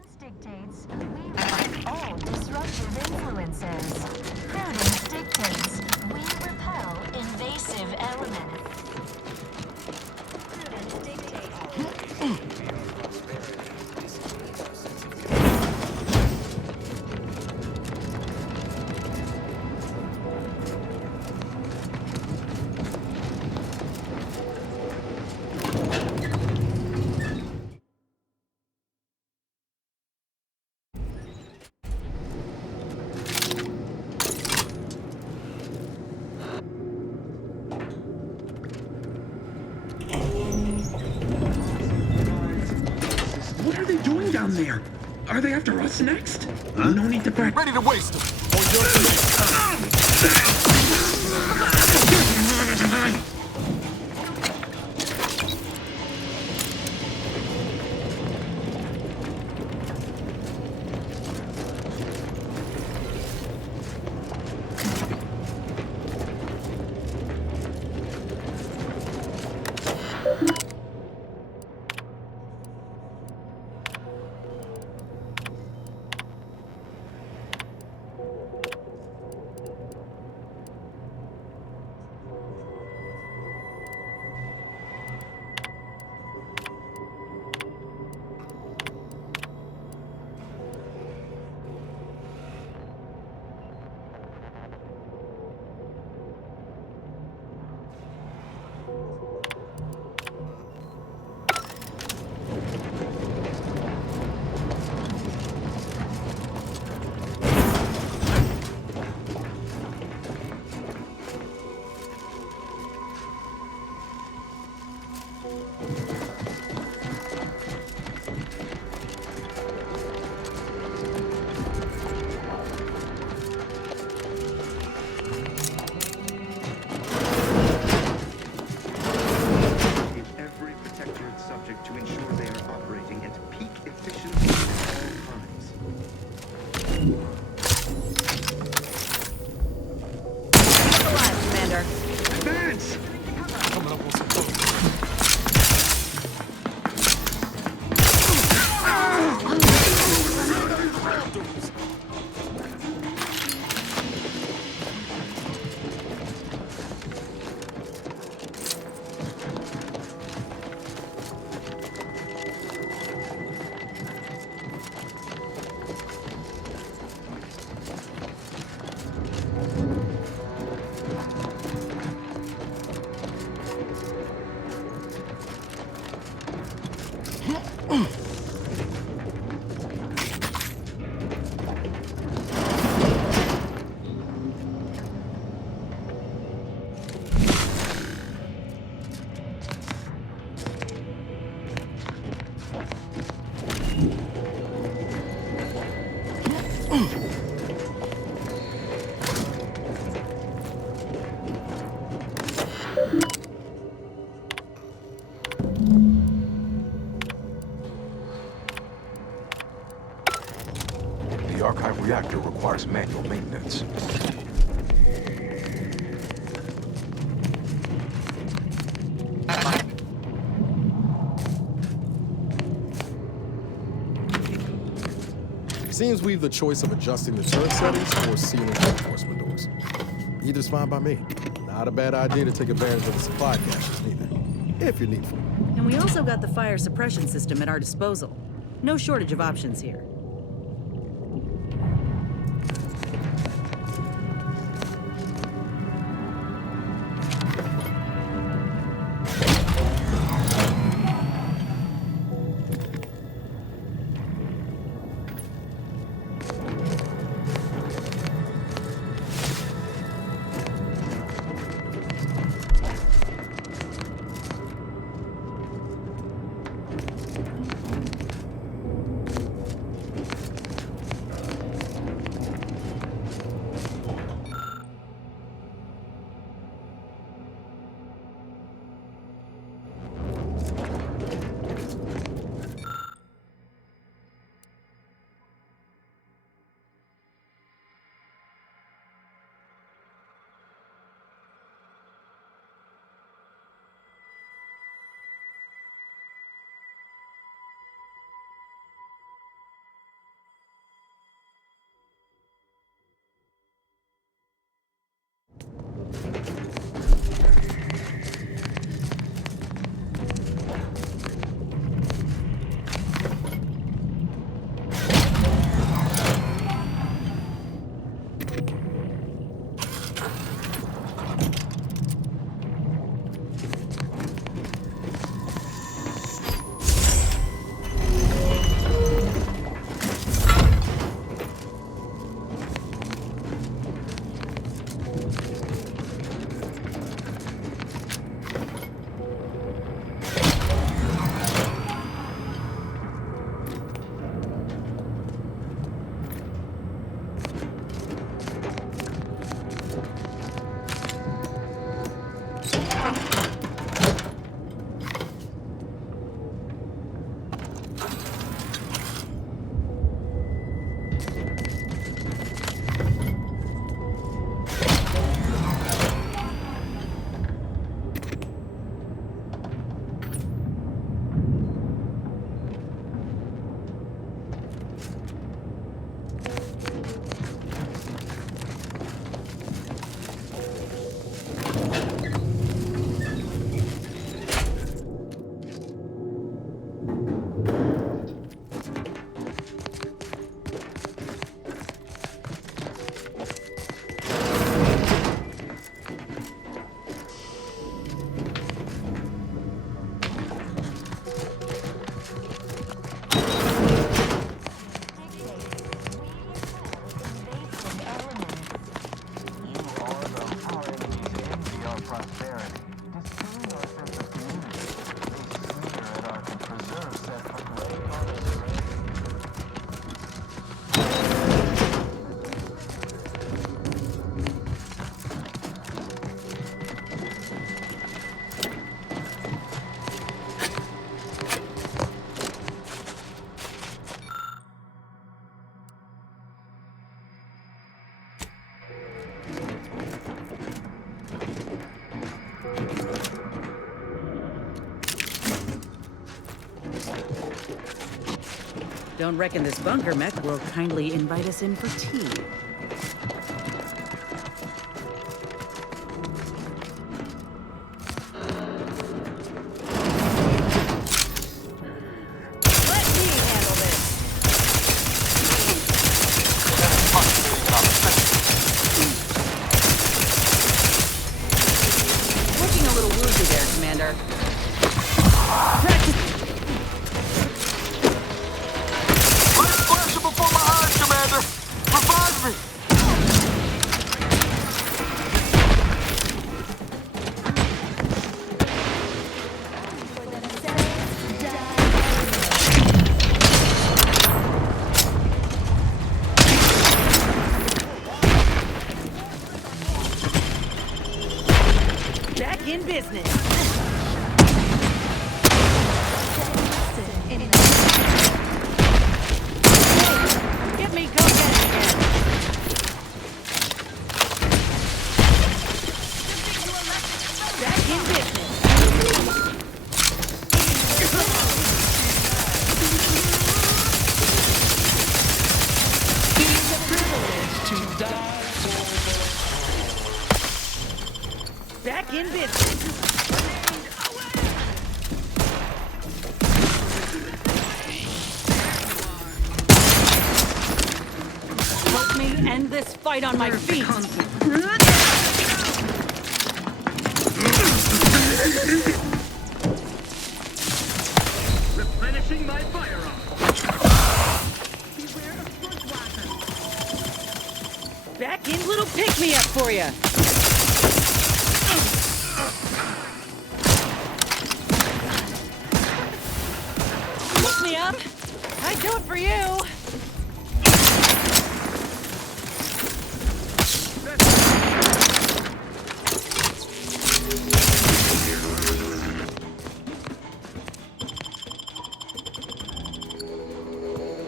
Prudence dictates we reject all disruptive influences. Prudence dictates we repel invasive elements. Prudence dictates. What are they doing down there? Are they after us next? Huh? No need to back. Ready to waste them. On your The archive reactor requires manual maintenance. Seems we've the choice of adjusting the turret settings or sealing reinforcement doors. Either's fine by me. Not a bad idea to take advantage of the supply caches, neither. If you're needful. And we also got the fire suppression system at our disposal. No shortage of options here. Don't reckon this bunker mech will kindly invite us in for tea. Let me handle this. Looking a little woozy there, Commander. Practice. Let's flash it before my eyes, Commander! Revive me! Back in business. Get me, go get it again. Back in business. Back in business. Help me end this fight on my feet. Replenishing my firearm. Back in, little pick-me-up for you. Pick me up. I'd do it for you.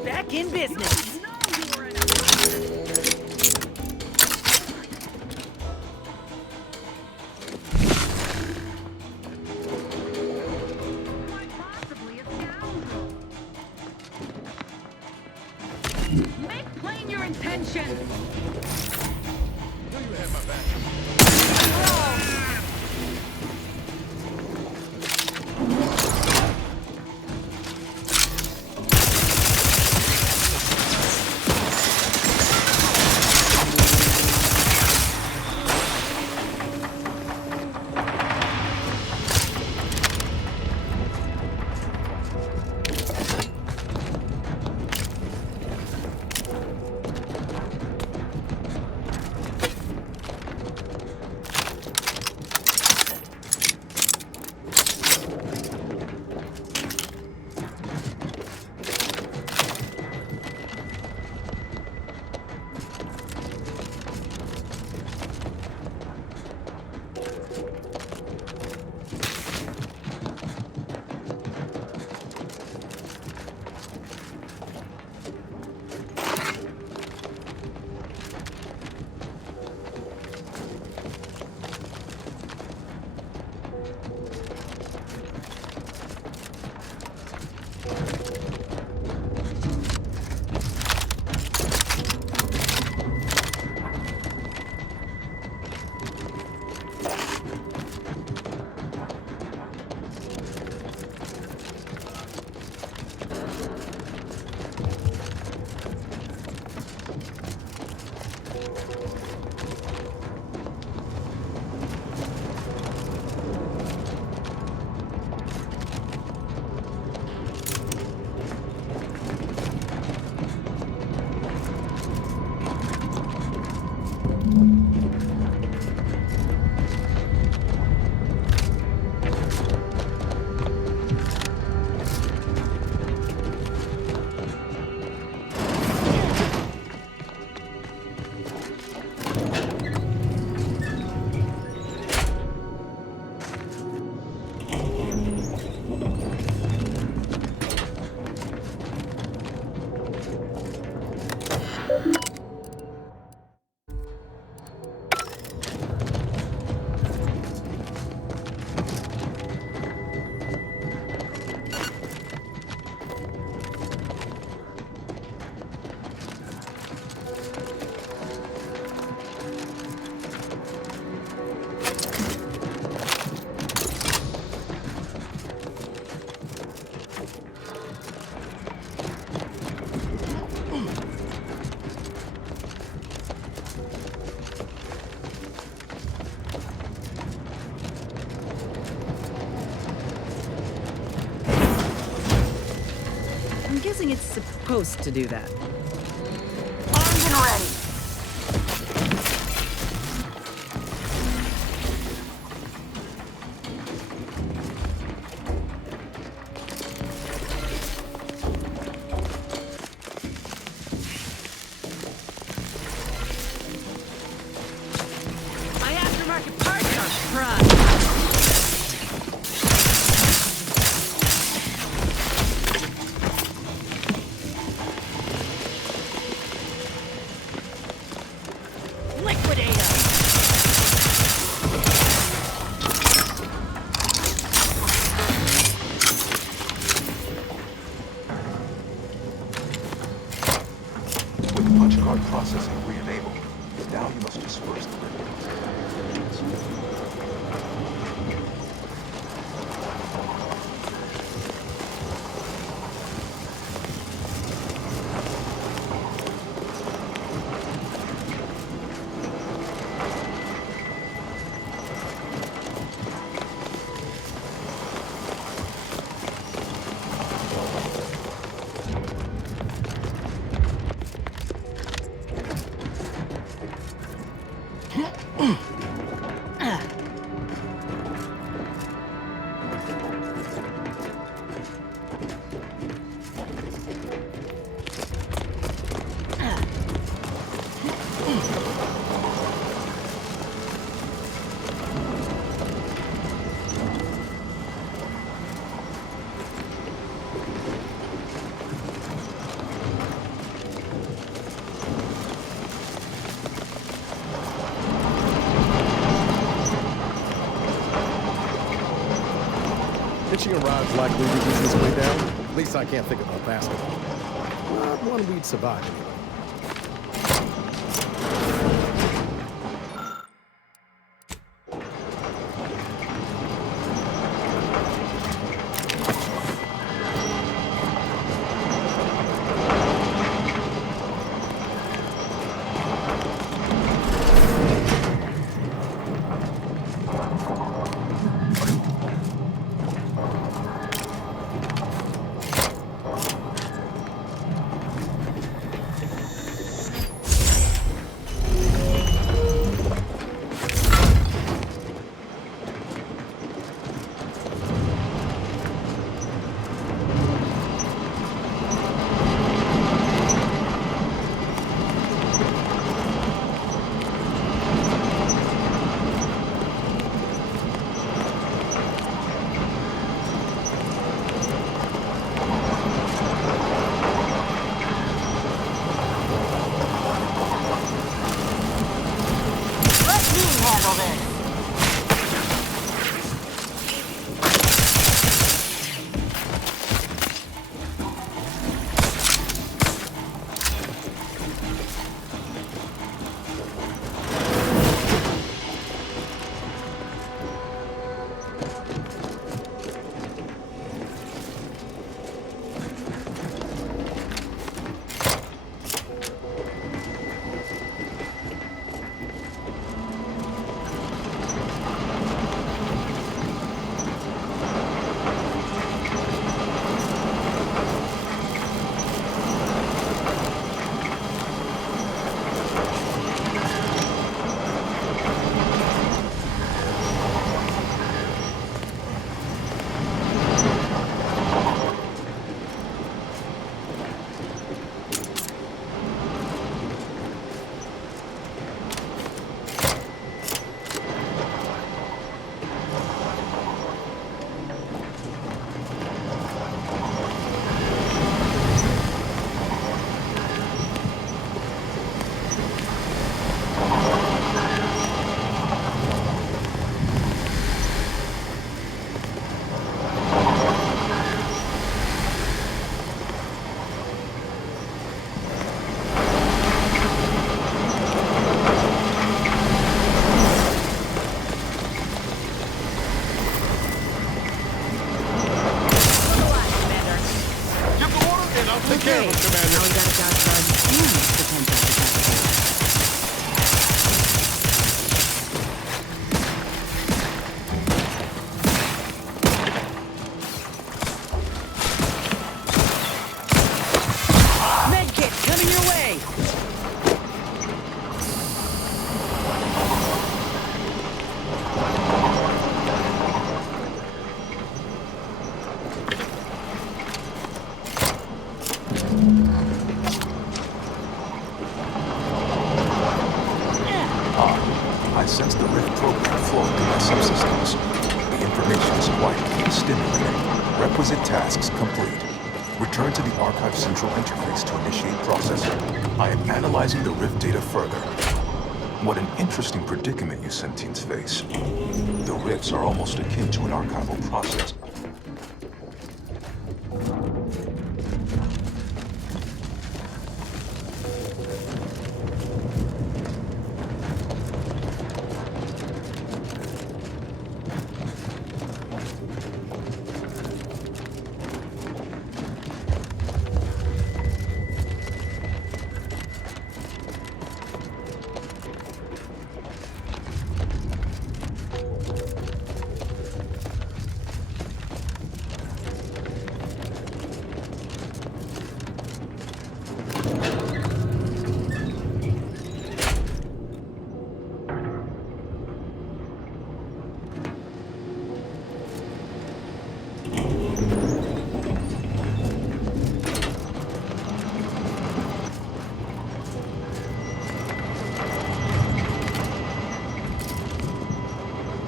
Back in business. Make plain your intention. I'm guessing it's supposed to do that. Armed and ready. My aftermarket parts are prime. Liquidator! With punch card processing re-enabled, now you must disperse the liquids. Pitching a rod's likely the easiest way down. At least I can't think about basketball. Not one we'd survive anyway. Handle this. Okay, now we gotta dodge guards and pretend to attack. kit coming your way! I sense the rift program flowing through my subsystems. The information is quite stimulating. Requisite tasks complete. Return to the Archive Central Interface to initiate processing. I am analyzing the rift data further. What an interesting predicament you sentients face. The rifts are almost akin to an archival process.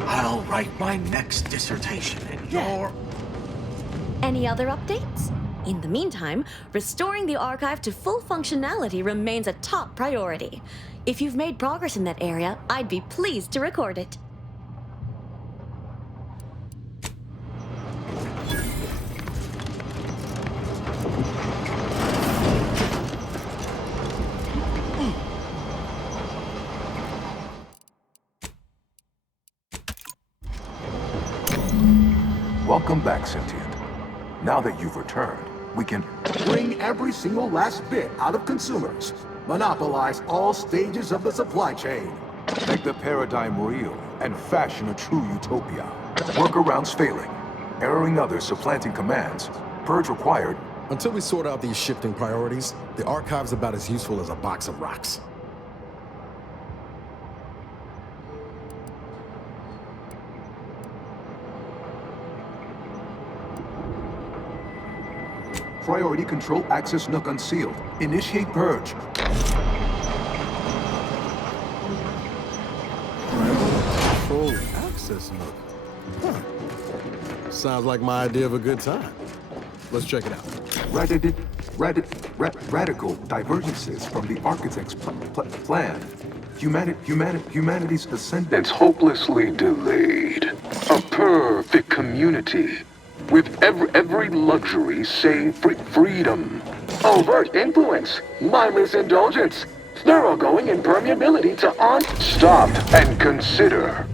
I'll write my next dissertation in your... Any other updates? In the meantime, restoring the archive to full functionality remains a top priority. If you've made progress in that area, I'd be pleased to record it. Welcome back, Sentient. Now that you've returned, we can bring every single last bit out of consumers. Monopolize all stages of the supply chain. make the paradigm real and fashion a true utopia. Workarounds failing, erroring others supplanting commands, purge required. Until we sort out these shifting priorities, the archive's about as useful as a box of rocks. Priority control access nook unsealed. Initiate purge. Control access nook. Huh. Sounds like my idea of a good time. Let's check it out. Radical divergences from the architect's plan. Humanity's ascendant. It's hopelessly delayed. A perfect community. With every luxury save freedom. Overt influence, mindless indulgence, thoroughgoing impermeability to Stop and consider.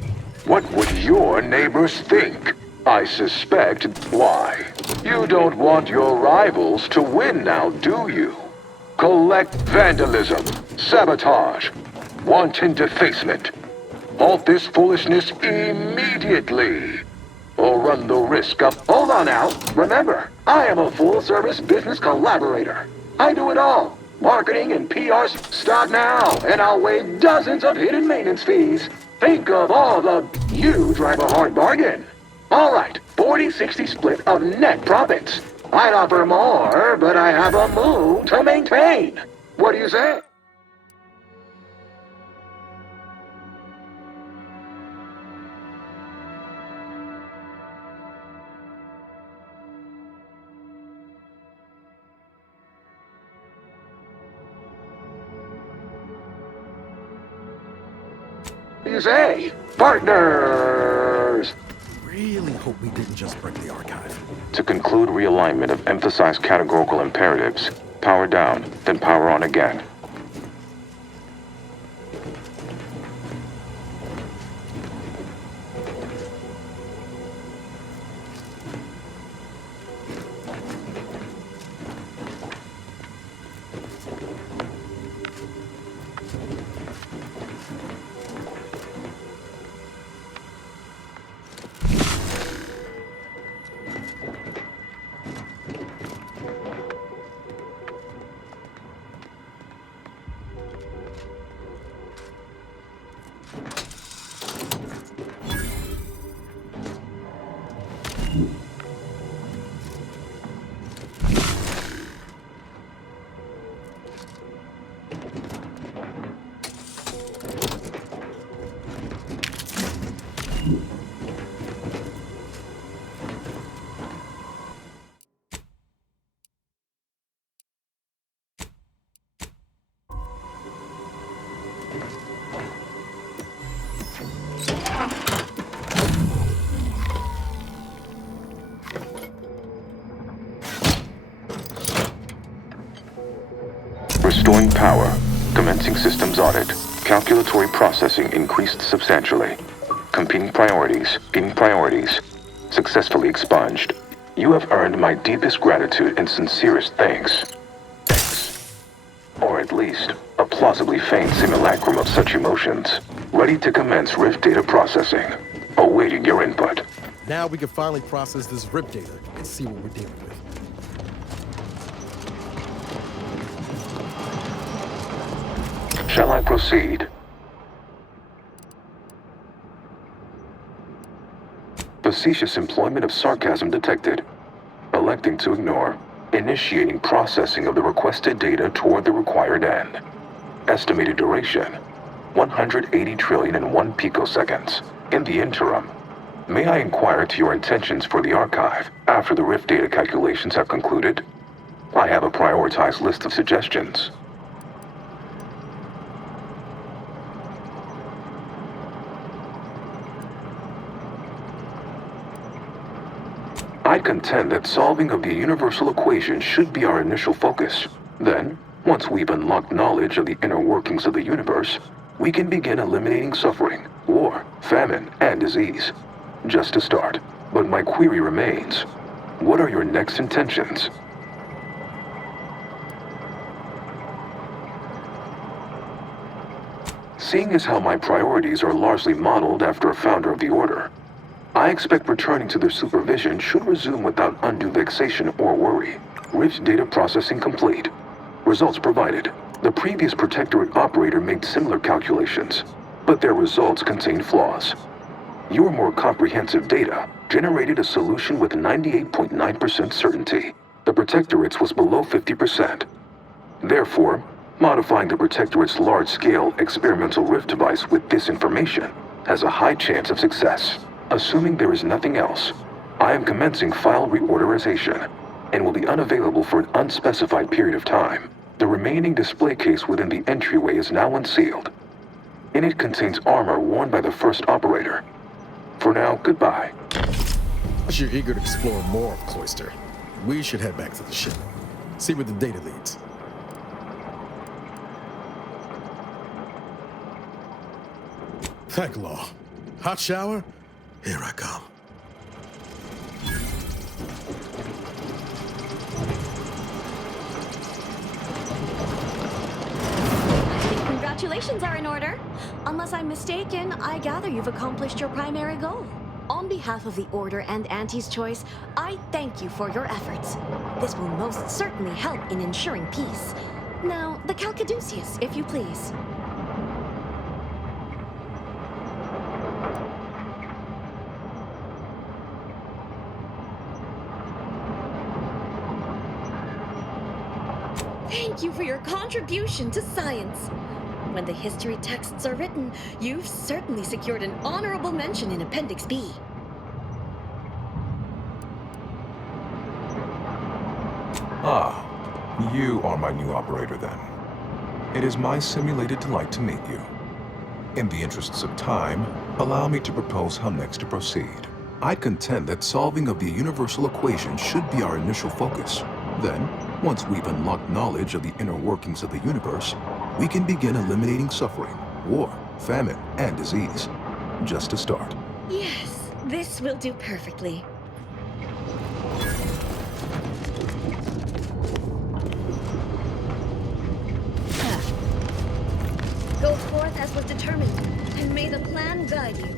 What would your neighbors think? I suspect why. You don't want your rivals to win now, do you? Collect vandalism, sabotage, wanton defacement. Halt this foolishness immediately. Or run the risk of... Hold on now. Remember, I am a full-service business collaborator. I do it all. Marketing and PR. Start now, and I'll waive dozens of hidden maintenance fees. Think of all the... You drive a hard bargain. All right, 40-60 split of net profits. I'd offer more, but I have a moon to maintain. What do you say? You say, partners! Really hope we didn't just break the archive. To conclude realignment of emphasized categorical imperatives, power down, then power on again. Restoring power. Commencing systems audit. Calculatory processing increased substantially. Competing priorities. Being priorities. Successfully expunged. You have earned my deepest gratitude and sincerest thanks. Or at least, a plausibly feigned simulacrum of such emotions. Ready to commence Rift data processing. Awaiting your input. Now we can finally process this RIP data and see what we're dealing with. Shall I proceed? Facetious employment of sarcasm detected. Electing to ignore. Initiating processing of the requested data toward the required end. Estimated duration, 180 trillion and 1 picoseconds. In the interim, may I inquire to your intentions for the archive after the Rift data calculations have concluded? I have a prioritized list of suggestions. I contend that solving of the universal equation should be our initial focus. Then, once we've unlocked knowledge of the inner workings of the universe, we can begin eliminating suffering, war, famine, and disease. Just to start. But my query remains. What are your next intentions? Seeing as how my priorities are largely modeled after a founder of the Order, I expect returning to their supervision should resume without undue vexation or worry. Rift data processing complete. Results provided. The previous Protectorate operator made similar calculations, but their results contained flaws. Your more comprehensive data generated a solution with 98.9% certainty. The Protectorate's was below 50%. Therefore, modifying the Protectorate's large-scale experimental Rift device with this information has a high chance of success. Assuming there is nothing else, I am commencing file reorderization and will be unavailable for an unspecified period of time. The remaining display case within the entryway is now unsealed. In it contains armor worn by the first operator. For now, goodbye. As you're eager to explore more of Cloister, we should head back to the ship. See where the data leads. Thank Law. Hot shower? Here I come. Congratulations are in order. Unless I'm mistaken, I gather you've accomplished your primary goal. On behalf of the Order and Auntie's Choice, I thank you for your efforts. This will most certainly help in ensuring peace. Now, the Calcaduceus, if you please. Thank you for your contribution to science. When the history texts are written, you've certainly secured an honorable mention in Appendix B. Ah, you are my new operator then. It is my simulated delight to meet you. In the interests of time, allow me to propose how next to proceed. I contend that solving of the universal equation should be our initial focus. Then, once we've unlocked knowledge of the inner workings of the universe, we can begin eliminating suffering, war, famine, and disease. Just to start. Yes, this will do perfectly. Go forth as was determined, and may the plan guide you.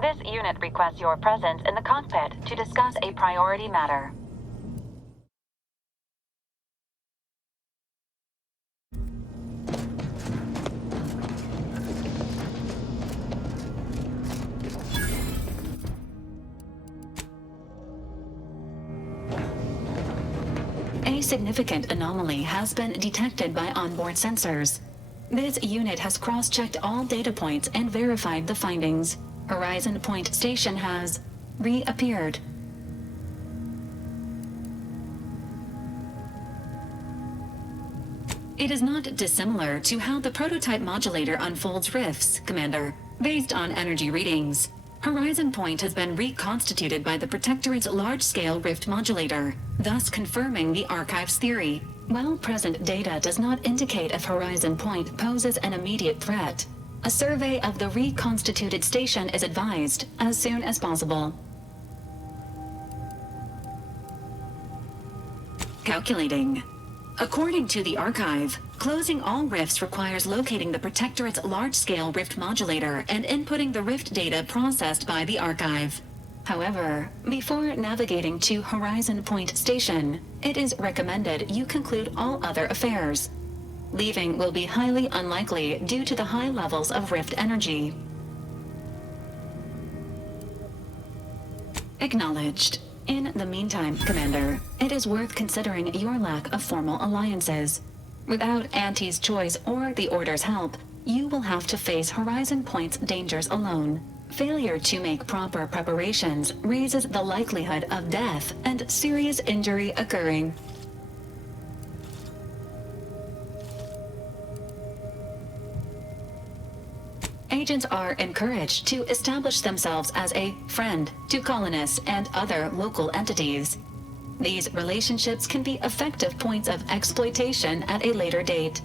This unit requests your presence in the cockpit to discuss a priority matter. A significant anomaly has been detected by onboard sensors. This unit has cross-checked all data points and verified the findings. Horizon Point Station has reappeared. It is not dissimilar to how the prototype modulator unfolds rifts, Commander, based on energy readings. Horizon Point has been reconstituted by the Protectorate's large-scale rift modulator, thus confirming the Archive's theory. While present data does not indicate if Horizon Point poses an immediate threat, a survey of the reconstituted station is advised as soon as possible. Calculating. According to the Archive, closing all rifts requires locating the Protectorate's large-scale rift modulator and inputting the rift data processed by the Archive. However, before navigating to Horizon Point Station, it is recommended you conclude all other affairs. Leaving will be highly unlikely due to the high levels of rift energy. Acknowledged. In the meantime, Commander, it is worth considering your lack of formal alliances. Without Auntie's choice or the Order's help, you will have to face Horizon Point's dangers alone. Failure to make proper preparations raises the likelihood of death and serious injury occurring. Agents are encouraged to establish themselves as a friend to colonists and other local entities. These relationships can be effective points of exploitation at a later date.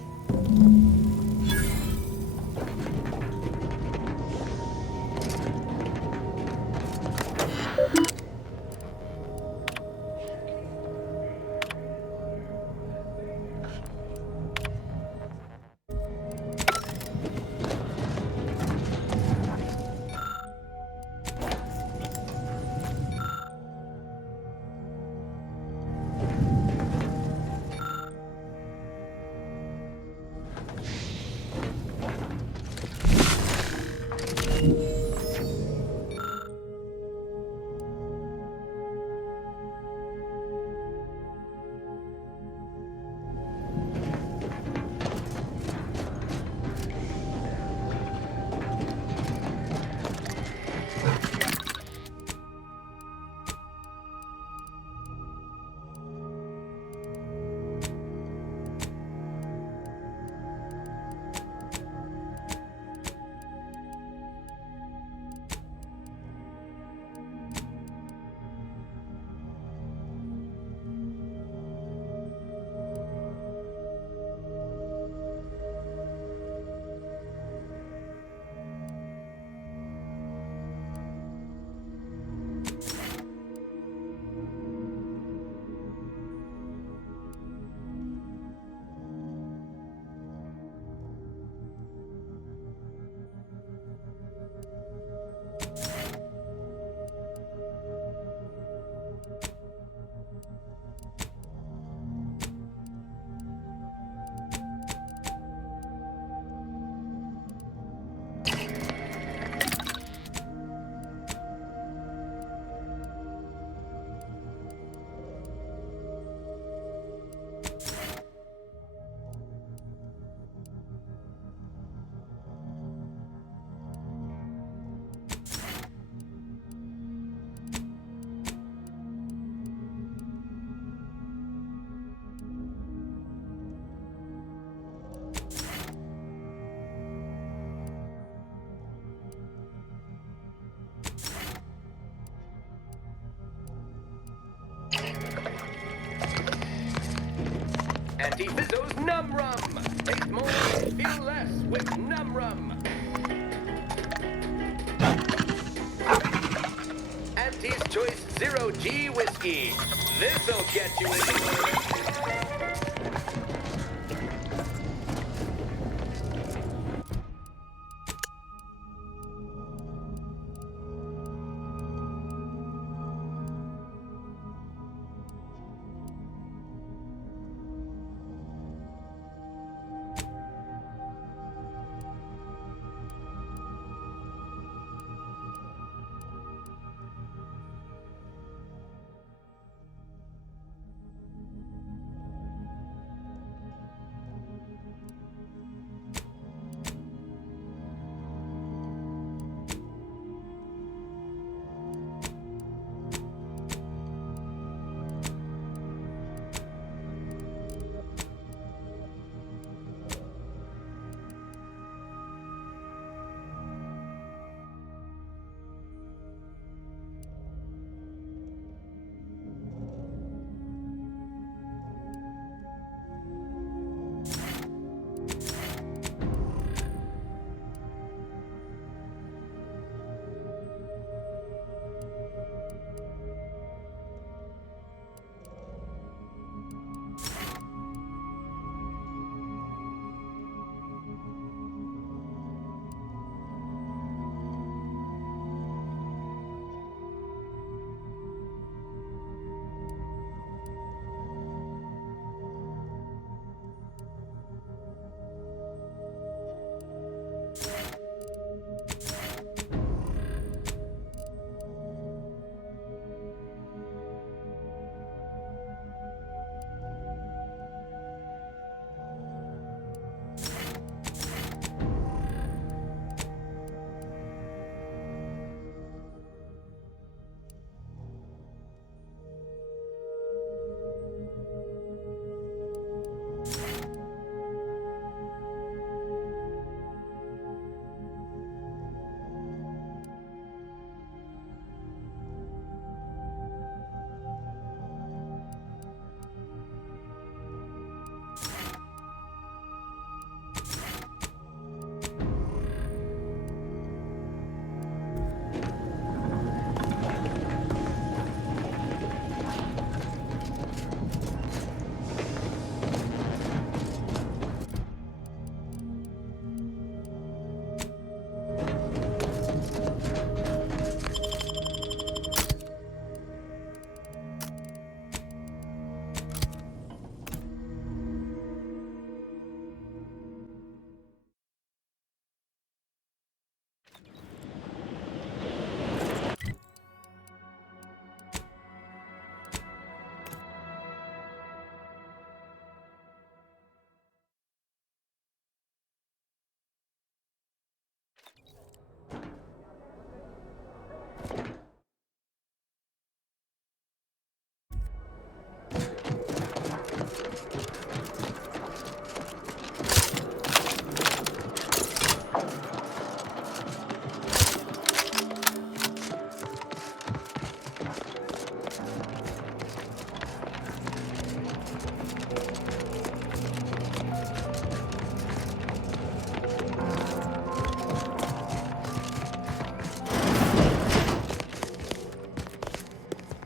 Anti-Fizzo's Num Rum! Taste more, feel less with Num Rum! Auntie's Choice Zero G Whiskey. This'll get you in the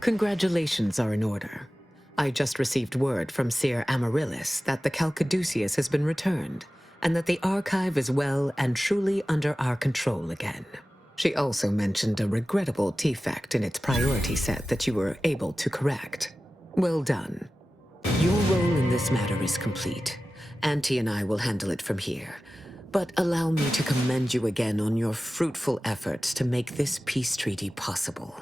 Congratulations are in order. I just received word from Seer Amaryllis that the Calcaduceus has been returned, and that the Archive is well and truly under our control again. She also mentioned a regrettable defect in its priority set that you were able to correct. Well done. Your role in this matter is complete. Auntie and I will handle it from here. But allow me to commend you again on your fruitful efforts to make this peace treaty possible.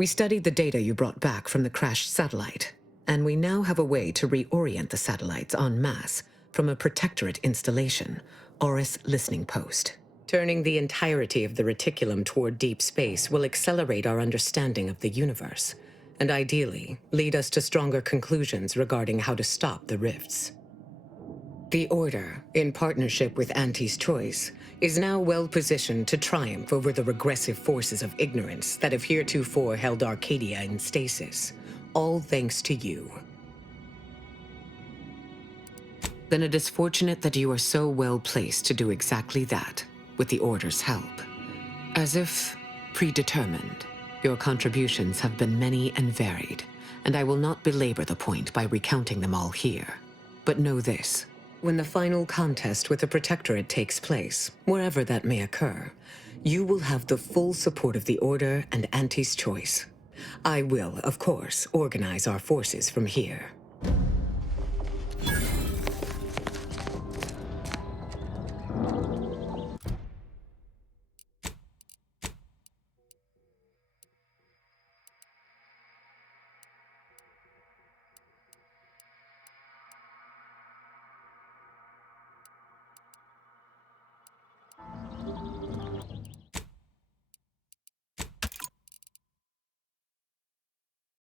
We studied the data you brought back from the crashed satellite, and we now have a way to reorient the satellites en masse from a Protectorate installation, Oris Listening Post. Turning the entirety of the reticulum toward deep space will accelerate our understanding of the universe, and ideally lead us to stronger conclusions regarding how to stop the rifts. The Order, in partnership with Auntie's Choice, is now well positioned to triumph over the regressive forces of ignorance that have heretofore held Arcadia in stasis, all thanks to you. Then it is fortunate that you are so well placed to do exactly that, with the Order's help. As if predetermined, your contributions have been many and varied, and I will not belabor the point by recounting them all here. But know this. When the final contest with the Protectorate takes place, wherever that may occur, you will have the full support of the Order and Auntie's Choice. I will, of course, organize our forces from here.